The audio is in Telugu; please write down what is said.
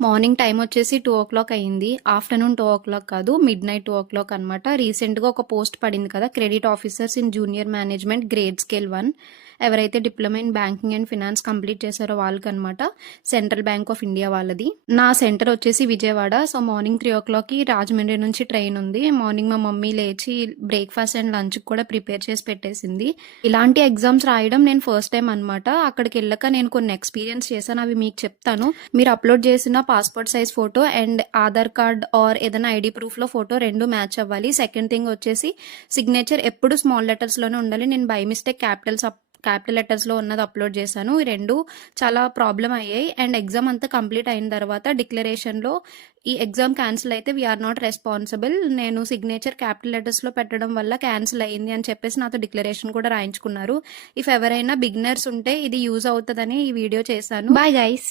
మార్నింగ్ టైం వచ్చేసి 2:00 అయింది. ఆఫ్టర్‌నూన్ 2:00 కాదు. మిడ్‌నైట్ 2:00 అనమాట. రీసెంట్‌గా ఒక పోస్ట్ పడింది కదా! Credit officers in junior management grade scale 1 ఎవరైతే diploma in banking and finance complete చేశారో వాళ్ళకనమాట. సెంట్రల్ బ్యాంక్ ఆఫ్ ఇండియా వాళ్ళది. నా సెంటర్ వచ్చేసి విజయవాడ. సో మార్నింగ్ 3:00కి రాజమండ్రి నుంచి ట్రైన్ ఉంది. మార్నింగ్ మా మమ్మీ లేచి బ్రేక్‌ఫాస్ట్ అండ్ లంచ్‌కి కూడా ప్రిపేర్ చేసి పెట్టేసింది. ఇలాంటి ఎగ్జామ్స్ రాయడం నేను ఫస్ట్ టైం అనమాట. అక్కడికెళ్ళాక నేను కొన్ని ఎక్స్‌పీరియన్స్ చేశాను. అవి మీకు చెప్తాను. మీరు అప్లోడ్ చేసిన passport size photo and Aadhaar card or ఏదైనా ఐడీ ప్రూఫ్‌లో ఫోటో 2 మ్యాచ్ అవ్వాలి. సెకండ్ థింగ్ వచ్చేసి సిగ్నేచర్ ఎప్పుడు స్మాల్ లెటర్స్‌లోనే ఉండాలి. నేను బై మిస్టేక్ క్యాపిటల్ లెటర్స్‌లో ఉన్నది అప్లోడ్ చేశాను. ఈ 2 చాలా ప్రాబ్లమ్ అయ్యాయి. అండ్ ఎగ్జామ్ అంతా కంప్లీట్ అయిన తర్వాత డిక్లరేషన్‌లో ఈ ఎగ్జామ్ క్యాన్సిల్ అయితే వీఆర్ నాట్ రెస్పాన్సిబుల్. నేను సిగ్నేచర్ క్యాపిటల్ లెటర్స్‌లో పెట్టడం వల్ల క్యాన్సిల్ అయ్యింది అని చెప్పేసి నాతో డిక్లరేషన్ కూడా రాయించుకున్నారు. ఇఫ్ ఎవరైనా బిగినర్స్ ఉంటే ఇది యూజ్ అవుతుందని ఈ వీడియో చేశాను. Bye guys.